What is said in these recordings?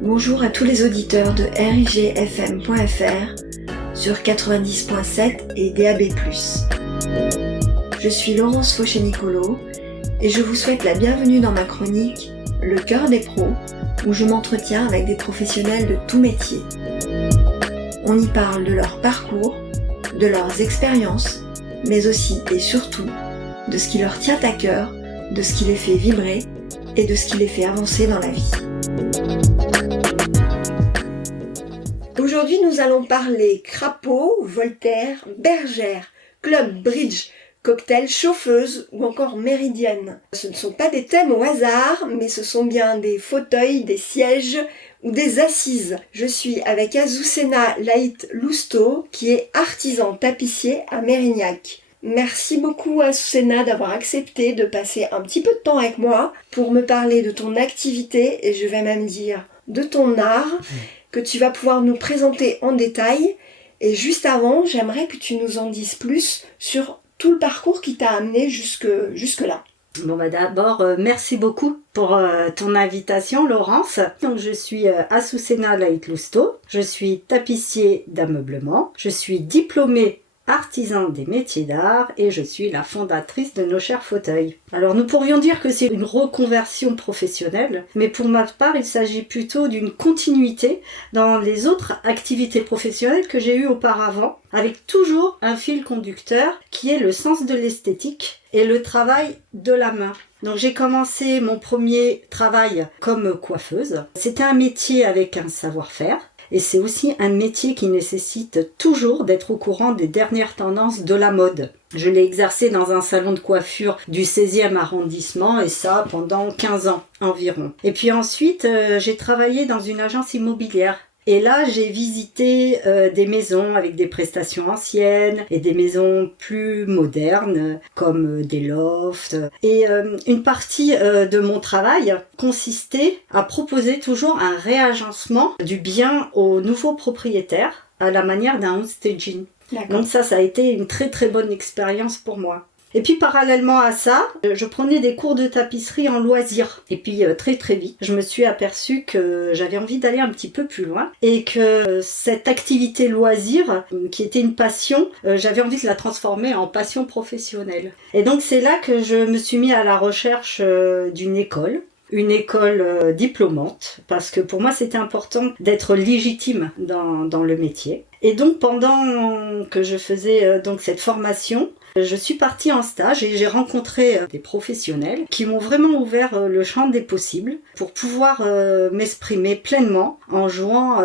Bonjour à tous les auditeurs de rigfm.fr sur 90.7 et DAB+. Je suis Laurence Fauché-Nicolo et je vous souhaite la bienvenue dans ma chronique Le cœur des pros, où je m'entretiens avec des professionnels de tout métier. On y parle de leur parcours, de leurs expériences, mais aussi et surtout de ce qui leur tient à cœur, de ce qui les fait vibrer et de ce qui les fait avancer dans la vie. Aujourd'hui, nous allons parler crapaud, Voltaire, bergère, club, bridge, cocktail, chauffeuse ou encore méridienne. Ce ne sont pas des thèmes au hasard, mais ce sont bien des fauteuils, des sièges ou des assises. Je suis avec Azucena Laït Lousteau, qui est artisan tapissier à Mérignac. Merci beaucoup Azucena d'avoir accepté de passer un petit peu de temps avec moi pour me parler de ton activité et je vais même dire de ton art que tu vas pouvoir nous présenter en détail. Et juste avant, j'aimerais que tu nous en dises plus sur tout le parcours qui t'a amené jusque-là. Bon d'abord, merci beaucoup pour ton invitation, Laurence. Donc je suis Azucena Laït Lousteau, je suis tapissier d'ameublement, je suis diplômée artisan des métiers d'art et je suis la fondatrice de Nos Chers Fauteuils. Alors nous pourrions dire que c'est une reconversion professionnelle, mais pour ma part il s'agit plutôt d'une continuité dans les autres activités professionnelles que j'ai eues auparavant, avec toujours un fil conducteur qui est le sens de l'esthétique et le travail de la main. Donc j'ai commencé mon premier travail comme coiffeuse. C'était un métier avec un savoir-faire. Et c'est aussi un métier qui nécessite toujours d'être au courant des dernières tendances de la mode. Je l'ai exercé dans un salon de coiffure du 16e arrondissement et ça pendant 15 ans environ. Et puis ensuite, j'ai travaillé dans une agence immobilière. Et là, j'ai visité des maisons avec des prestations anciennes et des maisons plus modernes, comme des lofts. Et une partie de mon travail consistait à proposer toujours un réagencement du bien aux nouveaux propriétaires à la manière d'un homestaging. Donc ça a été une très très bonne expérience pour moi. Et puis parallèlement à ça, je prenais des cours de tapisserie en loisir. Et puis très très vite, je me suis aperçue que j'avais envie d'aller un petit peu plus loin et que cette activité loisir, qui était une passion, j'avais envie de la transformer en passion professionnelle. Et donc c'est là que je me suis mis à la recherche d'une école. Une école diplômante, parce que pour moi c'était important d'être légitime dans le métier. Et donc pendant que je faisais donc cette formation, je suis partie en stage et j'ai rencontré des professionnels qui m'ont vraiment ouvert le champ des possibles pour pouvoir m'exprimer pleinement en jouant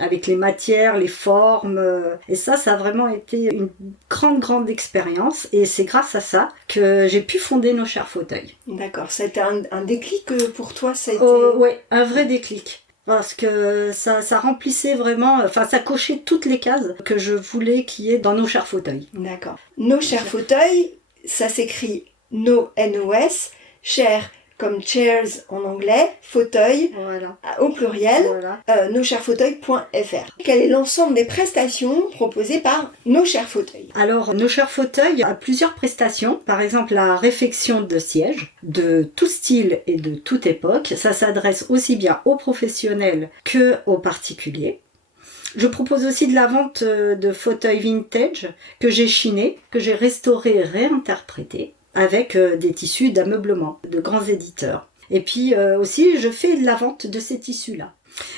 avec les matières, les formes. Et ça a vraiment été une grande expérience et c'est grâce à ça que j'ai pu fonder Nos Chers Fauteuils. D'accord, ça a été un déclic pour toi, ça a été... Oui, un vrai déclic. Parce que ça remplissait vraiment, ça cochait toutes les cases que je voulais qu'il y ait dans Nos Chers Fauteuils. D'accord. Nos Chers Fauteuils, ça s'écrit No, N-O-S, cher comme chairs en anglais, fauteuil voilà. Au pluriel, voilà. noschers-fauteuils.fr. Quel est l'ensemble des prestations proposées par Nos Chers Fauteuils? Alors, Nos Chers Fauteuils a plusieurs prestations. Par exemple, la réfection de sièges de tout style et de toute époque. Ça s'adresse aussi bien aux professionnels que aux particuliers. Je propose aussi de la vente de fauteuils vintage que j'ai chinés, que j'ai restaurés et réinterprétés avec des tissus d'ameublement de grands éditeurs. Et puis aussi, je fais de la vente de ces tissus-là.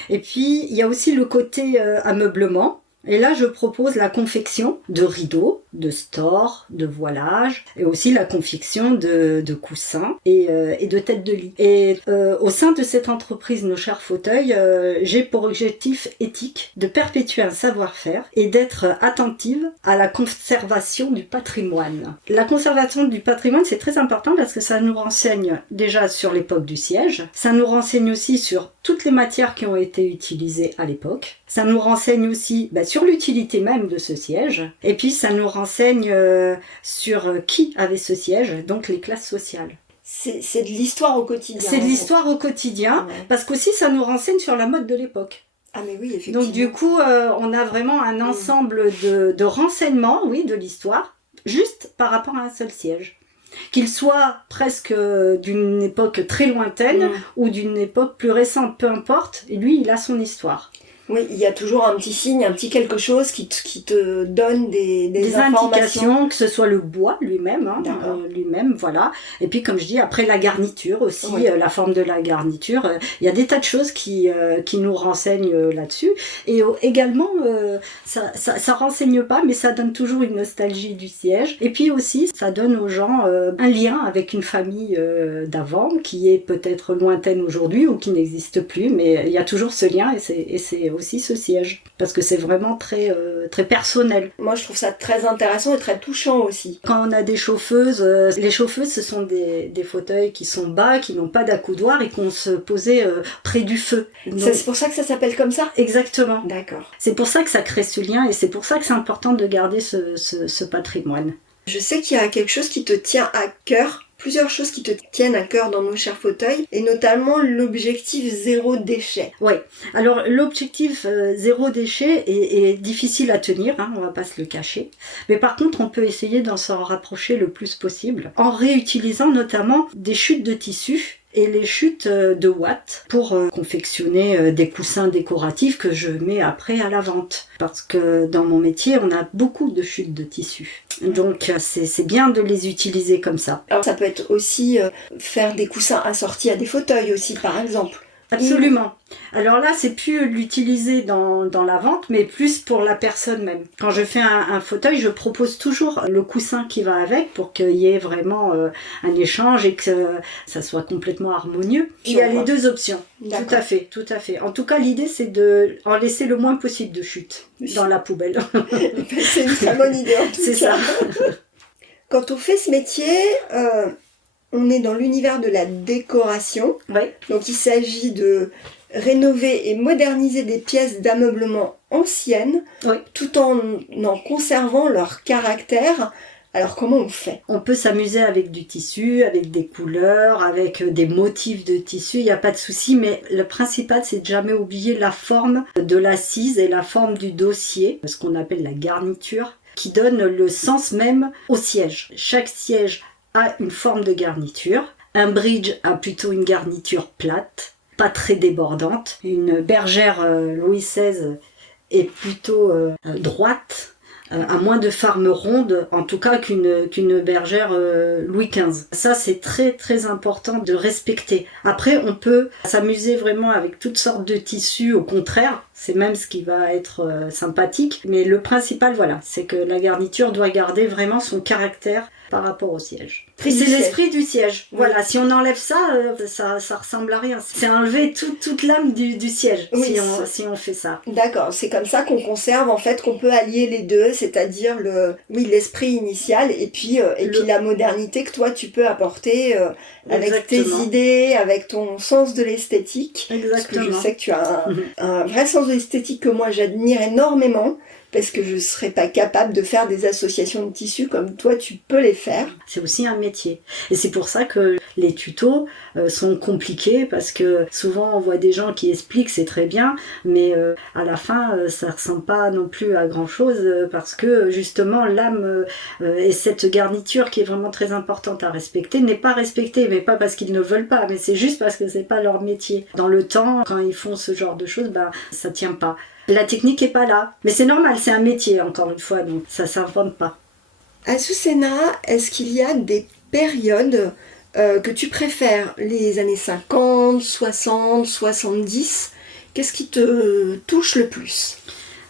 Et puis, il y a aussi le côté ameublement. Et là, je propose la confection de rideaux, de stores, de voilages, et aussi la confection de coussins et de têtes de lit. Et au sein de cette entreprise Nos Chers Fauteuils, j'ai pour objectif éthique de perpétuer un savoir-faire et d'être attentive à la conservation du patrimoine. La conservation du patrimoine, c'est très important parce que ça nous renseigne déjà sur l'époque du siège, ça nous renseigne aussi sur toutes les matières qui ont été utilisées à l'époque, ça nous renseigne aussi sur l'utilité même de ce siège, et puis ça nous renseigne sur qui avait ce siège, donc les classes sociales. C'est de l'histoire au quotidien. C'est de l'histoire au quotidien, parce qu'aussi ça nous renseigne sur la mode de l'époque. Ah mais oui, effectivement. Donc du coup, on a vraiment un ensemble de renseignements, oui, de l'histoire, juste par rapport à un seul siège. qu'il soit presque d'une époque très lointaine ou d'une époque plus récente, peu importe, et lui il a son histoire. Oui, il y a toujours un petit signe, un petit quelque chose qui te donne des indications, que ce soit le bois lui-même, lui-même, voilà. Et puis comme je dis, après la garniture aussi, la forme de la garniture, il y a des tas de choses qui nous renseignent là-dessus. Et également, ça renseigne pas, mais ça donne toujours une nostalgie du siège. Et puis aussi, ça donne aux gens un lien avec une famille d'avant, qui est peut-être lointaine aujourd'hui ou qui n'existe plus, mais il y a toujours ce lien et c'est aussi ce siège, parce que c'est vraiment très, très personnel. Moi je trouve ça très intéressant et très touchant aussi. Quand on a des chauffeuses, les chauffeuses ce sont des fauteuils qui sont bas, qui n'ont pas d'accoudoir et qu'on se posait près du feu. Donc, c'est pour ça que ça s'appelle comme ça ? Exactement. D'accord. C'est pour ça que ça crée ce lien et c'est pour ça que c'est important de garder ce patrimoine. Je sais qu'il y a quelque chose qui te tient à cœur, plusieurs choses qui te tiennent à cœur dans nos chers fauteuils, et notamment l'objectif zéro déchet. Oui, alors l'objectif zéro déchet est difficile à tenir, on va pas se le cacher, mais par contre on peut essayer d'en s'en rapprocher le plus possible, en réutilisant notamment des chutes de tissu et les chutes de watts pour confectionner des coussins décoratifs que je mets après à la vente. Parce que dans mon métier, on a beaucoup de chutes de tissu. Donc c'est bien de les utiliser comme ça. Alors ça peut être aussi faire des coussins assortis à des fauteuils aussi, par exemple. Absolument. Alors là, c'est plus l'utiliser dans la vente, mais plus pour la personne même. Quand je fais un fauteuil, je propose toujours le coussin qui va avec pour qu'il y ait vraiment un échange et que ça soit complètement harmonieux. Il y a les deux options. D'accord. Tout à fait. En tout cas, l'idée, c'est de en laisser le moins possible de chute dans la poubelle. C'est une très bonne idée en tout cas. C'est ça. Quand on fait ce métier... on est dans l'univers de la décoration. Oui. Donc il s'agit de rénover et moderniser des pièces d'ameublement anciennes, tout en conservant leur caractère. Alors comment on fait ? On peut s'amuser avec du tissu, avec des couleurs, avec des motifs de tissu, il n'y a pas de souci, mais le principal c'est de jamais oublier la forme de l'assise et la forme du dossier, ce qu'on appelle la garniture, qui donne le sens même au siège. Chaque siège a une forme de garniture. Un bridge a plutôt une garniture plate, pas très débordante. Une bergère Louis XVI est plutôt droite, a moins de forme ronde, en tout cas qu'une bergère Louis XV. Ça, c'est très très important de respecter. Après, on peut s'amuser vraiment avec toutes sortes de tissus, au contraire, c'est même ce qui va être sympathique. Mais le principal, voilà, c'est que la garniture doit garder vraiment son caractère par rapport au siège. Et c'est l'esprit du siège. Oui. Voilà, si on enlève ça, ça ressemble à rien. C'est enlever toute l'âme du siège, si on fait ça. D'accord, c'est comme ça qu'on conserve, en fait, qu'on peut allier les deux, c'est-à-dire l'esprit initial et puis la modernité que toi tu peux apporter avec tes idées, avec ton sens de l'esthétique. Exactement. Parce que je sais que tu as un vrai sens de l'esthétique que moi j'admire énormément. Parce que je ne serais pas capable de faire des associations de tissus comme toi, tu peux les faire. C'est aussi un métier. Et c'est pour ça que les tutos sont compliqués, parce que souvent on voit des gens qui expliquent, c'est très bien, mais à la fin, ça ne ressemble pas non plus à grand-chose, parce que justement, l'âme et cette garniture qui est vraiment très importante à respecter n'est pas respectée, mais pas parce qu'ils ne veulent pas, mais c'est juste parce que ce n'est pas leur métier. Dans le temps, quand ils font ce genre de choses, ça ne tient pas. La technique n'est pas là. Mais c'est normal, c'est un métier, encore une fois, donc ça ne s'invente pas. Azucena, est-ce qu'il y a des périodes que tu préfères ? Les années 50, 60, 70 ? Qu'est-ce qui te touche le plus ?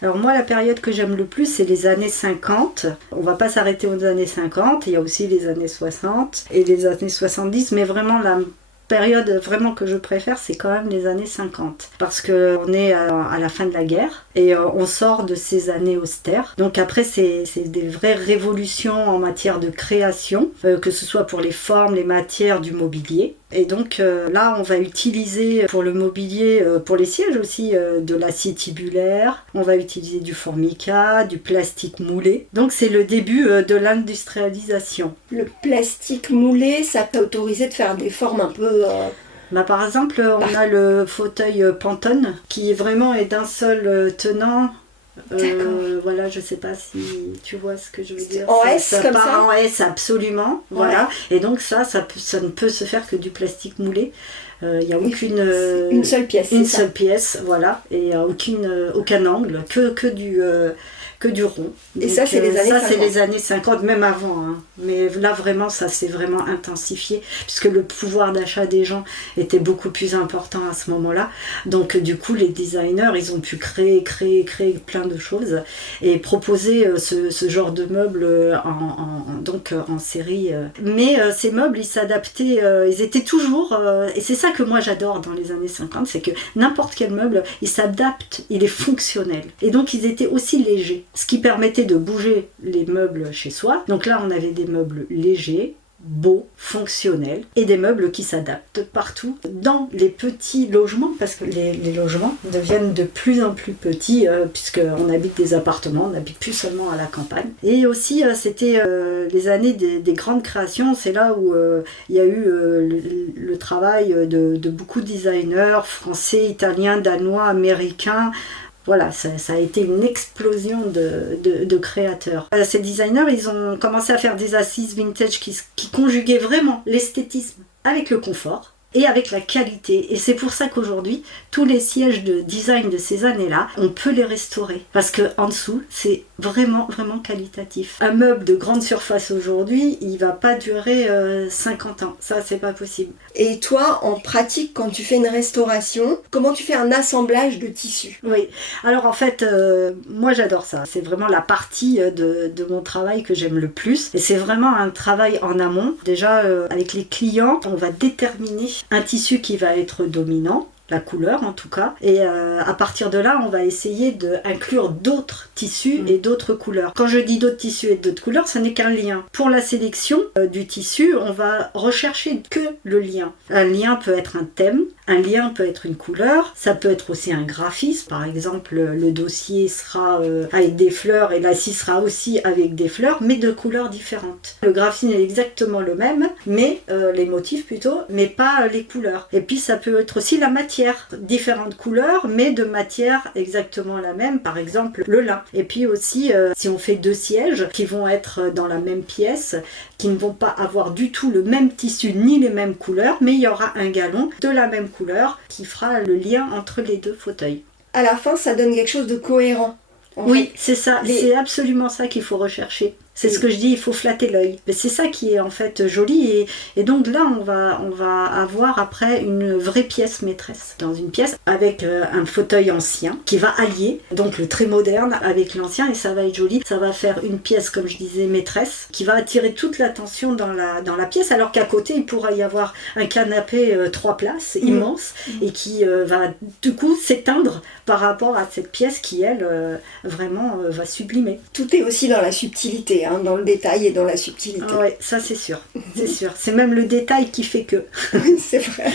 Alors moi, la période que j'aime le plus, c'est les années 50. On ne va pas s'arrêter aux années 50, il y a aussi les années 60 et les années 70, mais vraiment la période vraiment que je préfère, c'est quand même les années 50, parce qu'on est à la fin de la guerre et on sort de ces années austères. Donc après, c'est des vraies révolutions en matière de création, que ce soit pour les formes, les matières, du mobilier. Et donc là, on va utiliser pour le mobilier, pour les sièges aussi, de l'acier tubulaire. On va utiliser du formica, du plastique moulé. Donc c'est le début de l'industrialisation. Le plastique moulé, ça peut autoriser de faire des formes un peu... Par exemple, on a le fauteuil Pantone qui vraiment est d'un seul tenant Voilà, je sais pas si tu vois ce que je veux dire. En S, comme part ça en S, absolument. Voilà. Et donc ça ne peut se faire que du plastique moulé. Il n'y a une seule pièce. Une seule pièce, voilà. Et il n'y a aucun angle, que du rond. Et donc, ça, c'est les années 50. Ça, c'est les années 50, même avant. Hein. Mais là, vraiment, ça s'est vraiment intensifié, puisque le pouvoir d'achat des gens était beaucoup plus important à ce moment-là. Donc, du coup, les designers, ils ont pu créer plein de choses et proposer ce genre de meubles en série. Mais ces meubles, ils s'adaptaient, ils étaient toujours... et c'est ça que moi, j'adore dans les années 50, c'est que n'importe quel meuble, il s'adapte, il est fonctionnel. Et donc, ils étaient aussi légers. Ce qui permettait de bouger les meubles chez soi. Donc là, on avait des meubles légers, beaux, fonctionnels, et des meubles qui s'adaptent partout dans les petits logements, parce que les logements deviennent de plus en plus petits, puisqu'on habite des appartements, on n'habite plus seulement à la campagne. Et aussi, c'était les années des grandes créations, c'est là où il y a eu le travail de beaucoup de designers français, italiens, danois, américains. Voilà, ça a été une explosion de créateurs. Ces designers, ils ont commencé à faire des assises vintage qui conjuguaient vraiment l'esthétisme avec le confort et avec la qualité. Et c'est pour ça qu'aujourd'hui, tous les sièges de design de ces années-là, on peut les restaurer. Parce qu'en dessous, c'est vraiment, vraiment qualitatif. Un meuble de grande surface aujourd'hui, il va pas durer 50 ans. Ça, c'est pas possible. Et toi, en pratique, quand tu fais une restauration, comment tu fais un assemblage de tissus ? Oui, alors en fait, moi j'adore ça. C'est vraiment la partie de mon travail que j'aime le plus. Et c'est vraiment un travail en amont. Déjà, avec les clients, on va déterminer un tissu qui va être dominant, la couleur en tout cas, et à partir de là on va essayer d'inclure d'autres tissus et d'autres couleurs. Quand je dis d'autres tissus et d'autres couleurs, ça n'est qu'un lien. Pour la sélection du tissu, on va rechercher que le lien. Un lien peut être un thème, un lien peut être une couleur, ça peut être aussi un graphisme. Par exemple, le dossier sera avec des fleurs et la scie sera aussi avec des fleurs, mais de couleurs différentes. Le graphisme est exactement le même, mais les motifs plutôt, mais pas les couleurs. Et puis ça peut être aussi la matière, différentes couleurs, mais de matière exactement la même, par exemple le lin. Et puis aussi, si on fait 2 sièges qui vont être dans la même pièce, qui ne vont pas avoir du tout le même tissu ni les mêmes couleurs, mais il y aura un galon de la même couleur qui fera le lien entre les 2 fauteuils. À la fin, ça donne quelque chose de cohérent. Oui, c'est ça, c'est absolument ça qu'il faut rechercher. C'est ce que je dis, il faut flatter l'œil. Mais c'est ça qui est en fait joli. Et donc là, on va avoir après une vraie pièce maîtresse. Dans une pièce avec un fauteuil ancien qui va allier donc le très moderne avec l'ancien et ça va être joli. Ça va faire une pièce, comme je disais, maîtresse qui va attirer toute l'attention dans la pièce. Alors qu'à côté, il pourra y avoir un canapé 3 places immense et qui va du coup s'éteindre par rapport à cette pièce qui, elle, vraiment va sublimer. Tout est aussi dans la subtilité. Dans le détail et dans la subtilité. Oui, ça c'est sûr, c'est sûr. C'est même le détail qui fait que. Oui, c'est vrai.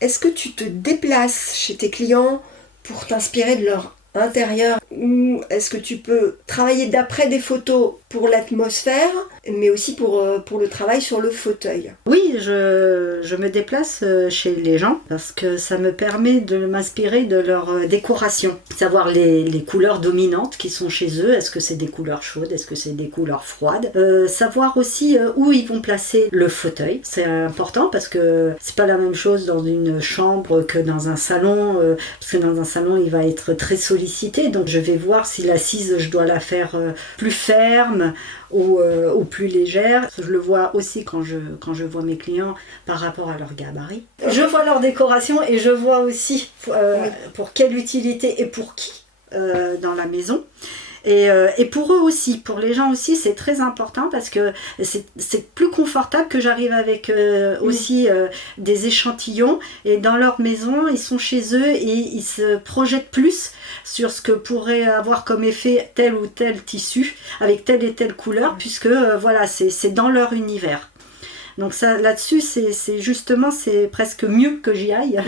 Est-ce que tu te déplaces chez tes clients pour t'inspirer de leur intérieur ou est-ce que tu peux travailler d'après des photos pour l'atmosphère mais aussi pour le travail sur le fauteuil? Oui, je me déplace chez les gens parce que ça me permet de m'inspirer de leur décoration, savoir les couleurs dominantes qui sont chez eux, est-ce que c'est des couleurs chaudes, est-ce que c'est des couleurs froides, savoir aussi où ils vont placer le fauteuil, c'est important parce que c'est pas la même chose dans une chambre que dans un salon, parce que dans un salon il va être très sollicité, donc je vais voir si l'assise je dois la faire plus ferme ou plus légère. Je le vois aussi quand je vois mes clients par rapport à leur gabarit. Je vois leur décoration et je vois aussi pour quelle utilité et pour qui dans la maison. Et pour eux aussi, pour les gens aussi, c'est très important parce que c'est plus confortable que j'arrive avec aussi des échantillons et dans leur maison, ils sont chez eux et ils se projettent plus sur ce que pourrait avoir comme effet tel ou tel tissu avec telle et telle couleur puisque voilà, c'est dans leur univers. Donc ça, là-dessus, c'est justement, c'est presque mieux que j'y aille.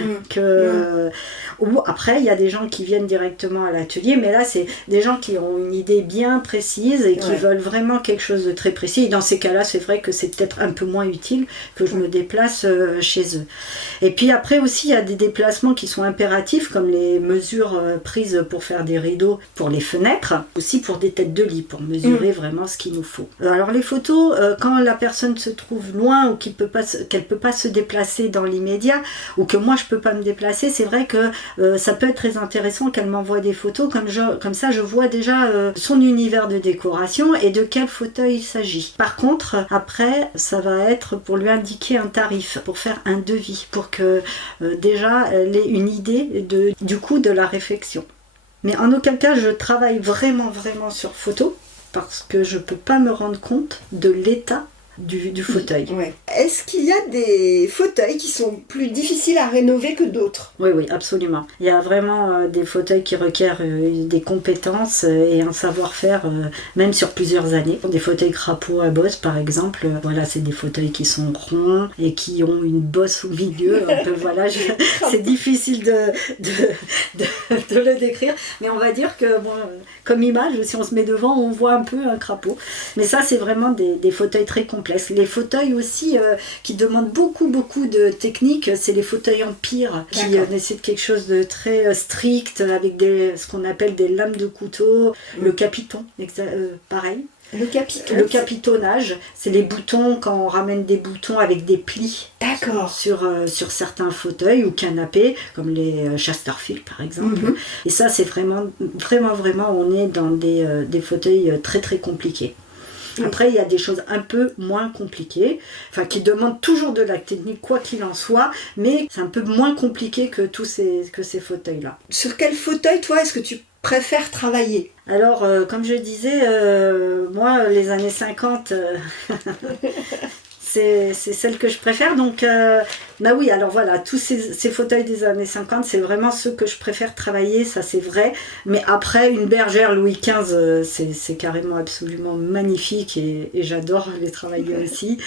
Ou après, il y a des gens qui viennent directement à l'atelier, mais là, c'est des gens qui ont une idée bien précise et qui veulent vraiment quelque chose de très précis. Et dans ces cas-là, c'est vrai que c'est peut-être un peu moins utile que je me déplace chez eux. Et puis après aussi, il y a des déplacements qui sont impératifs, comme les mesures prises pour faire des rideaux pour les fenêtres, aussi pour des têtes de lit, pour mesurer vraiment ce qu'il nous faut. Alors les photos, quand la personne se trouve loin ou qu'elle peut pas se déplacer dans l'immédiat, ou que moi je peux pas me déplacer, c'est vrai que ça peut être très intéressant qu'elle m'envoie des photos, comme ça je vois déjà son univers de décoration et de quel fauteuil il s'agit. Par contre, après, ça va être pour lui indiquer un tarif, pour faire un devis, pour que déjà elle ait une idée du coût de la réflexion. Mais en aucun cas je travaille vraiment sur photo, parce que je peux pas me rendre compte de l'état du fauteuil. Ouais. Est-ce qu'il y a des fauteuils qui sont plus difficiles à rénover que d'autres ? Oui, absolument. Il y a vraiment des fauteuils qui requièrent des compétences et un savoir-faire, même sur plusieurs années. Des fauteuils crapaud à bosse, par exemple, voilà, c'est des fauteuils qui sont ronds et qui ont une bosse au milieu. Voilà, c'est difficile de le décrire, mais on va dire que, bon, comme image, si on se met devant, on voit un peu un crapaud. Mais ça, c'est vraiment des fauteuils très complexes. Les fauteuils aussi qui demandent beaucoup de technique, c'est les fauteuils empire qui nécessitent quelque chose de très strict avec ce qu'on appelle des lames de couteau, le capiton, pareil. Le capitonnage, c'est les boutons, quand on ramène des boutons avec des plis sur certains fauteuils ou canapés, comme les Chesterfield par exemple. Et ça, c'est vraiment, on est dans des fauteuils très compliqués. Après, il y a des choses un peu moins compliquées, qui demandent toujours de la technique, quoi qu'il en soit, mais c'est un peu moins compliqué que ces fauteuils-là. Sur quel fauteuil, toi, est-ce que tu préfères travailler ? Alors, comme je disais, moi, les années 50... c'est celle que je préfère, donc oui, alors voilà, tous ces fauteuils des années 50, c'est vraiment ceux que je préfère travailler, ça c'est vrai, mais après, une bergère Louis XV, c'est carrément absolument magnifique et j'adore les travailler aussi.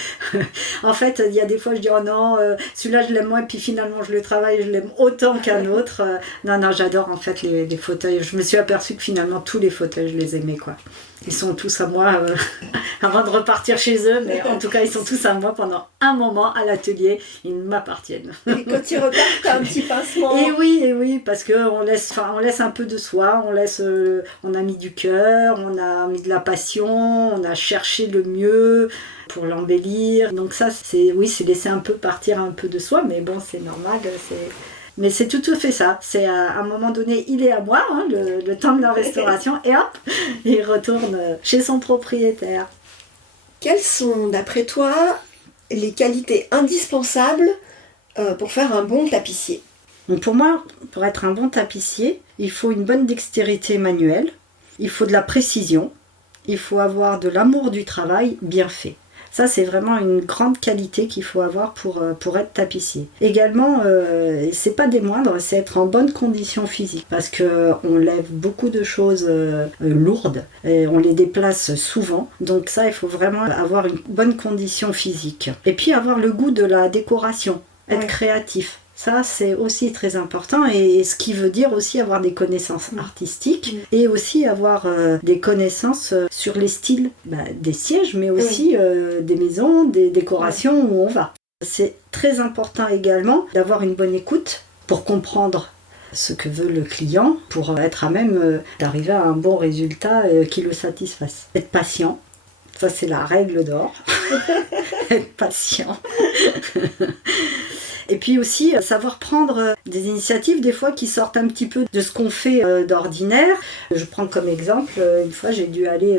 En fait, il y a des fois je dis, oh non, celui-là je l'aime moins, et puis finalement je le travaille, je l'aime autant qu'un autre. Non, j'adore en fait les fauteuils, je me suis aperçue que finalement tous les fauteuils, je les aimais, quoi. Ils sont tous à moi avant de repartir chez eux, mais en tout cas, ils sont tous à moi pendant un moment à l'atelier. Ils m'appartiennent. Et quand ils repartent, t'as un petit pincement. Et oui, parce qu'on laisse un peu de soi, on a mis du cœur, on a mis de la passion, on a cherché le mieux pour l'embellir. Donc ça, c'est laisser un peu partir un peu de soi, mais bon, c'est normal, Mais c'est tout à fait ça. C'est à un moment donné, il est à moi, le temps de la restauration, et hop, il retourne chez son propriétaire. Quelles sont, d'après toi, les qualités indispensables pour faire un bon tapissier ? Donc pour moi, pour être un bon tapissier, il faut une bonne dextérité manuelle, il faut de la précision, il faut avoir de l'amour du travail bien fait. Ça, c'est vraiment une grande qualité qu'il faut avoir pour être tapissier. Également, c'est pas des moindres, c'est être en bonne condition physique, parce qu'on lève beaucoup de choses lourdes, et on les déplace souvent. Donc ça, il faut vraiment avoir une bonne condition physique. Et puis avoir le goût de la décoration, être créatif. Ça, c'est aussi très important, et ce qui veut dire aussi avoir des connaissances artistiques et aussi avoir des connaissances sur les styles des sièges, mais aussi des maisons, des décorations où on va. C'est très important également d'avoir une bonne écoute pour comprendre ce que veut le client, pour être à même d'arriver à un bon résultat qui le satisfasse. Être patient. Ça, c'est la règle d'or. Être patient. Et puis aussi savoir prendre des initiatives des fois qui sortent un petit peu de ce qu'on fait d'ordinaire. Je prends comme exemple, une fois j'ai dû aller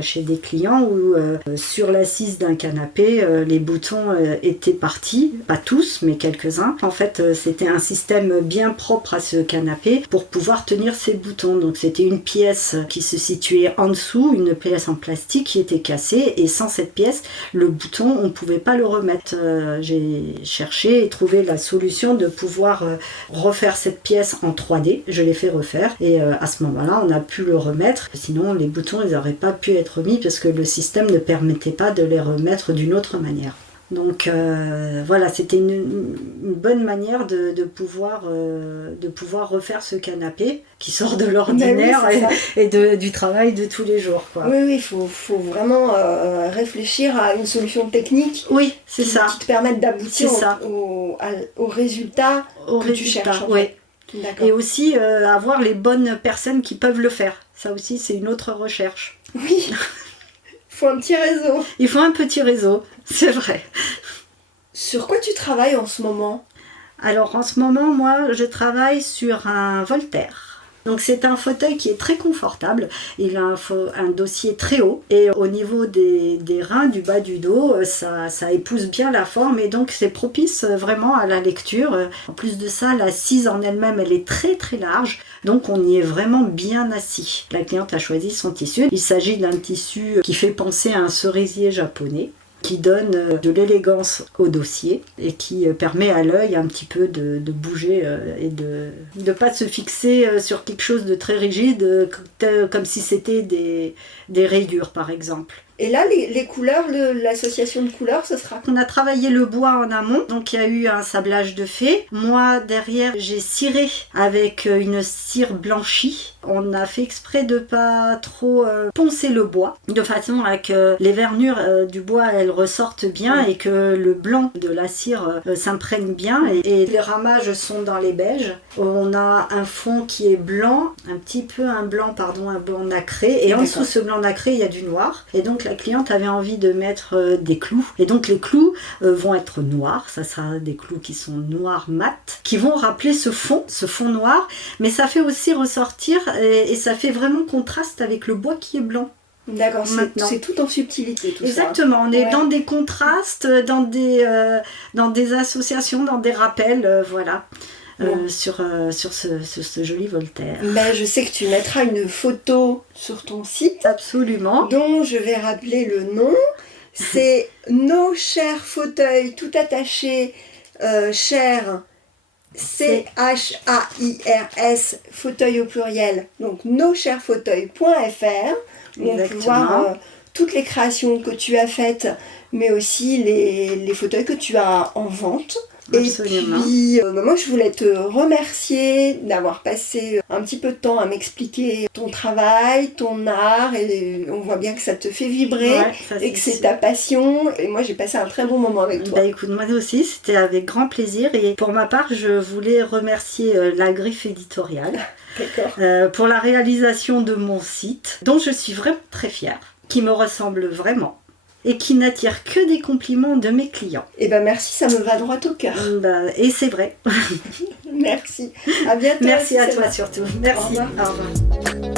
chez des clients où sur l'assise d'un canapé, les boutons étaient partis, pas tous mais quelques-uns. En fait c'était un système bien propre à ce canapé pour pouvoir tenir ces boutons. Donc c'était une pièce qui se situait en dessous, une pièce en plastique qui était cassée, et sans cette pièce, le bouton on ne pouvait pas le remettre. J'ai cherché et trouvé la solution de pouvoir refaire cette pièce en 3D. Je l'ai fait refaire, et à ce moment-là on a pu le remettre, sinon les boutons ils n'auraient pas pu être remis parce que le système ne permettait pas de les remettre d'une autre manière. Donc voilà, c'était une bonne manière de pouvoir refaire ce canapé qui sort de l'ordinaire et du travail de tous les jours, quoi. Oui, il faut vraiment réfléchir à une solution technique qui te permette d'aboutir au résultat que tu cherches. Et aussi avoir les bonnes personnes qui peuvent le faire. Ça aussi, c'est une autre recherche. Oui, il faut un petit réseau. Il faut un petit réseau, c'est vrai. Sur quoi tu travailles en ce moment ? Alors en ce moment, moi, je travaille sur un Voltaire. Donc c'est un fauteuil qui est très confortable, il a un dossier très haut et au niveau des reins, du bas du dos, ça épouse bien la forme et donc c'est propice vraiment à la lecture. En plus de ça, l'assise en elle-même, elle est très très large, donc on y est vraiment bien assis. La cliente a choisi son tissu, il s'agit d'un tissu qui fait penser à un cerisier japonais, qui donne de l'élégance au dossier et qui permet à l'œil un petit peu de bouger et de ne pas se fixer sur quelque chose de très rigide, comme si c'était des rayures par exemple. Et là, les couleurs, l'association de couleurs, ce sera... On a travaillé le bois en amont, donc il y a eu un sablage de fée. Moi, derrière, j'ai ciré avec une cire blanchie. On a fait exprès de pas trop poncer le bois, de façon à que les vernures du bois, elles ressortent bien et que le blanc de la cire s'imprègne bien. Et les ramages sont dans les beiges. On a un fond qui est blanc, un blanc nacré. Et en dessous ce blanc nacré, il y a du noir. Et donc, la cliente avait envie de mettre des clous et donc les clous vont être noirs, ça sera des clous qui sont noirs mat, qui vont rappeler ce fond noir, mais ça fait aussi ressortir et ça fait vraiment contraste avec le bois qui est blanc. D'accord, c'est tout en subtilité tout exactement, ça. On est dans des contrastes, dans des associations, dans des rappels, voilà. Sur ce joli Voltaire. Mais je sais que tu mettras une photo sur ton site. Absolument. Dont je vais rappeler le nom. C'est Nos Chers Fauteuils, tout attaché, cher, CHAIRS, fauteuil au pluriel. Donc noschersfauteuils.fr. Où on peut voir toutes les créations que tu as faites, mais aussi les fauteuils que tu as en vente. Absolument. Et puis, moi je voulais te remercier d'avoir passé un petit peu de temps à m'expliquer ton travail, ton art, et on voit bien que ça te fait vibrer, et que c'est ta passion, et moi j'ai passé un très bon moment avec toi. Écoute, moi aussi, c'était avec grand plaisir, et pour ma part, je voulais remercier La Griffe Éditoriale pour la réalisation de mon site, dont je suis vraiment très fière, qui me ressemble vraiment. Et qui n'attire que des compliments de mes clients. Eh ben merci, ça me va droit au cœur. Et c'est vrai. Merci. À bientôt. Merci à toi surtout. Merci. Au revoir. Au revoir.